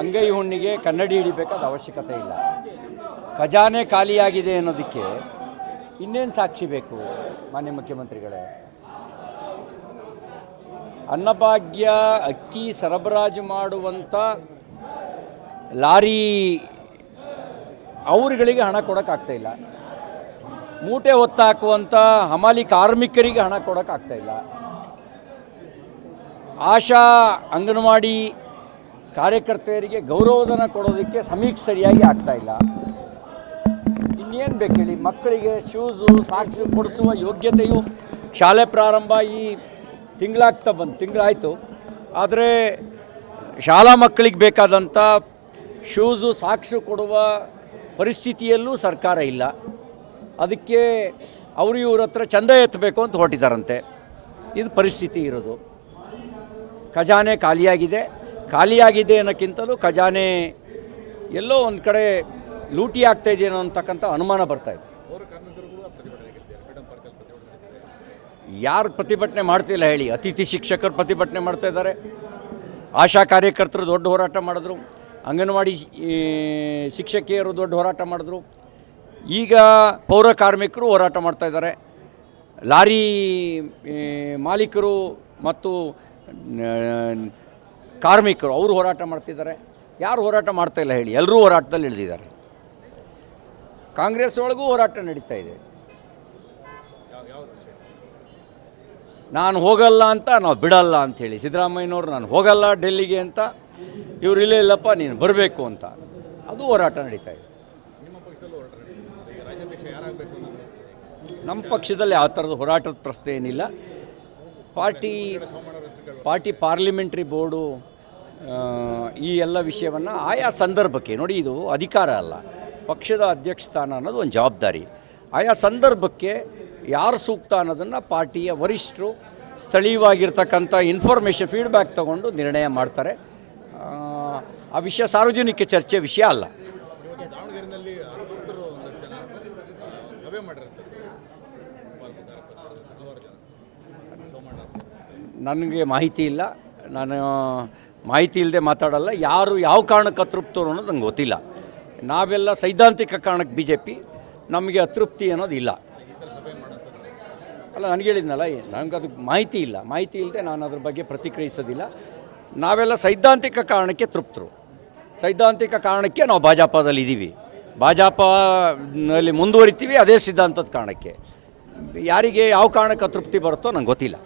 ಅಂಗೈ ಹುಣ್ಣಿಗೆ ಕನ್ನಡಿ ಹಿಡಿಬೇಕಾದ ಅವಶ್ಯಕತೆ ಇಲ್ಲ. ಖಜಾನೆ ಖಾಲಿಯಾಗಿದೆ ಅನ್ನೋದಕ್ಕೆ ಇನ್ನೇನು ಸಾಕ್ಷಿ ಬೇಕು, ಮಾನ್ಯ ಮುಖ್ಯಮಂತ್ರಿಗಳೇ? ಅನ್ನಭಾಗ್ಯ ಅಕ್ಕಿ ಸರಬರಾಜು ಮಾಡುವಂಥ ಲಾರಿ ಅವರುಗಳಿಗೆ ಹಣ ಕೊಡೋಕ್ಕಾಗ್ತಾಯಿಲ್ಲ ಮೂಟೆ ಹೊತ್ತಾಕುವಂಥ ಹಮಾಲಿ ಕಾರ್ಮಿಕರಿಗೆ ಹಣ ಕೊಡೋಕ್ಕಾಗ್ತಾ ಇಲ್ಲ. ಆಶಾ ಅಂಗನವಾಡಿ ಕಾರ್ಯಕರ್ತೆಯರಿಗೆ ಗೌರವಧನ ಕೊಡೋದಕ್ಕೆ ಸಮೀಕ್ಷೆ ಸರಿಯಾಗಿ ಆಗ್ತಾ ಇಲ್ಲ. ಇನ್ನೇನು ಬೇಕು ಹೇಳಿ, ಮಕ್ಕಳಿಗೆ ಶೂಸು, ಸಾಕ್ಸು ಕೊಡಿಸುವ ಯೋಗ್ಯತೆಯು ಶಾಲೆ ಪ್ರಾರಂಭ ಈ ತಿಂಗಳಾಗ್ತಾ ಬಂದು, ತಿಂಗಳಾಯಿತು. ಆದರೆ ಶಾಲಾ ಮಕ್ಕಳಿಗೆ ಬೇಕಾದಂಥ ಶೂಸು, ಸಾಕ್ಸು ಕೊಡುವ ಪರಿಸ್ಥಿತಿಯಲ್ಲೂ ಸರ್ಕಾರ ಇಲ್ಲ. ಅದಕ್ಕೆ ಅವರು ಇವ್ರ ಹತ್ರ ಚಂದ ಎತ್ತಬೇಕು ಅಂತ ಹೊರಟಿದ್ದಾರಂತೆ ಇದು ಪರಿಸ್ಥಿತಿ ಇರೋದು. ಖಜಾನೆ ಖಾಲಿಯಾಗಿದೆ. ಖಾಲಿಯಾಗಿದೆ ಅನ್ನೋಕ್ಕಿಂತಲೂ ಖಜಾನೆ ಎಲ್ಲೋ ಒಂದು ಕಡೆ ಲೂಟಿ ಆಗ್ತಾ ಇದೆಯೇನೋ ಅಂತಕ್ಕಂಥ ಅನುಮಾನ ಬರ್ತಾ ಇದೆ. ಯಾರು ಪ್ರತಿಭಟನೆ ಮಾಡ್ತಿಲ್ಲ ಹೇಳಿ? ಅತಿಥಿ ಶಿಕ್ಷಕರು ಪ್ರತಿಭಟನೆ ಮಾಡ್ತಾ ಇದ್ದಾರೆ. ಆಶಾ ಕಾರ್ಯಕರ್ತರು ದೊಡ್ಡ ಹೋರಾಟ ಮಾಡಿದ್ರು. ಅಂಗನವಾಡಿ ಶಿಕ್ಷಕಿಯರು ದೊಡ್ಡ ಹೋರಾಟ ಮಾಡಿದ್ರು. ಈಗ ಪೌರ ಕಾರ್ಮಿಕರು ಹೋರಾಟ ಮಾಡ್ತಾ ಇದ್ದಾರೆ. ಲಾರಿ ಮಾಲೀಕರು ಮತ್ತು ಕಾರ್ಮಿಕರು, ಅವರು ಹೋರಾಟ ಮಾಡ್ತಿದ್ದಾರೆ. ಯಾರು ಹೋರಾಟ ಮಾಡ್ತಾ ಇಲ್ಲ ಹೇಳಿ ಎಲ್ಲರೂ ಹೋರಾಟದಲ್ಲಿ ಇಳಿದಿದ್ದಾರೆ. ಕಾಂಗ್ರೆಸ್ ಒಳಗೂ ಹೋರಾಟ ನಡೀತಾ ಇದೆ. ನಾನು ಹೋಗಲ್ಲ ಅಂತ ನಾವು ಬಿಡಲ್ಲ ಅಂಥೇಳಿ ಸಿದ್ದರಾಮಯ್ಯನವರು ನಾನು ಹೋಗಲ್ಲ ಡೆಲ್ಲಿಗೆ ಅಂತ, ಇವರು ಇಲ್ಲೇ ಇಲ್ಲಪ್ಪ, ನೀನು ಬರಬೇಕು ಅಂತ. ಅದು ಹೋರಾಟ ನಡೀತಾ ಇದೆ. ನಮ್ಮ ಪಕ್ಷದಲ್ಲಿ ಆ ಥರದ ಹೋರಾಟದ ಪ್ರಶ್ನೆ ಏನಿಲ್ಲ. ಪಾರ್ಟಿ ಪಾರ್ಟಿ ಪಾರ್ಲಿಮೆಂಟ್ರಿ ಬೋರ್ಡು ಈ ಎಲ್ಲ ವಿಷಯವನ್ನು ಆಯಾ ಸಂದರ್ಭಕ್ಕೆ ನೋಡಿ ಇದು ಅಧಿಕಾರ ಅಲ್ಲ ಪಕ್ಷದ ಅಧ್ಯಕ್ಷ ಸ್ಥಾನ ಅನ್ನೋದು ಒಂದು ಜವಾಬ್ದಾರಿ. ಆಯಾ ಸಂದರ್ಭಕ್ಕೆ ಯಾರು ಸೂಕ್ತ ಅನ್ನೋದನ್ನು ಪಾರ್ಟಿಯ ವರಿಷ್ಠರು ಸ್ಥಳೀಯವಾಗಿರ್ತಕ್ಕಂಥ ಇನ್ಫಾರ್ಮೇಷನ್ ಫೀಡ್ಬ್ಯಾಕ್ ತಗೊಂಡು ನಿರ್ಣಯ ಮಾಡ್ತಾರೆ. ಆ, ವಿಷಯ ಸಾರ್ವಜನಿಕ ಚರ್ಚೆ ವಿಷಯ ಅಲ್ಲ. ನನಗೆ ಮಾಹಿತಿ ಇಲ್ಲ. ನಾನು ಮಾಹಿತಿ ಇಲ್ಲದೆ ಮಾತಾಡಲ್ಲ. ಯಾರು ಯಾವ ಕಾರಣಕ್ಕೆ ಅತೃಪ್ತರು ಅನ್ನೋದು ನಂಗೆ ಗೊತ್ತಿಲ್ಲ. ನಾವೆಲ್ಲ ಸೈದ್ಧಾಂತಿಕ ಕಾರಣಕ್ಕೆ ಬಿ ಜೆ ಪಿ ನಮಗೆ ಅತೃಪ್ತಿ ಅನ್ನೋದು ಇಲ್ಲ. ಅಲ್ಲ ನನಗೆ ಹೇಳಿದ್ನಲ್ಲ ನನಗೆ ಅದಕ್ಕೆ ಮಾಹಿತಿ ಇಲ್ಲ. ಮಾಹಿತಿ ಇಲ್ಲದೆ ನಾನು ಅದ್ರ ಬಗ್ಗೆ ಪ್ರತಿಕ್ರಿಯಿಸೋದಿಲ್ಲ. ನಾವೆಲ್ಲ ಸೈದ್ಧಾಂತಿಕ ಕಾರಣಕ್ಕೆ ತೃಪ್ತರು. ಸೈದ್ಧಾಂತಿಕ ಕಾರಣಕ್ಕೆ ನಾವು ಭಾಜಪದಲ್ಲಿ ಇದ್ದೀವಿ. ಭಾಜಪನಲ್ಲಿ ಮುಂದುವರಿತೀವಿ, ಅದೇ ಸಿದ್ಧಾಂತದ ಕಾರಣಕ್ಕೆ. ಯಾರಿಗೆ ಯಾವ ಕಾರಣಕ್ಕೆ ಅತೃಪ್ತಿ ಬರುತ್ತೋ ನಂಗೆ ಗೊತ್ತಿಲ್ಲ.